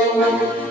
Thank you.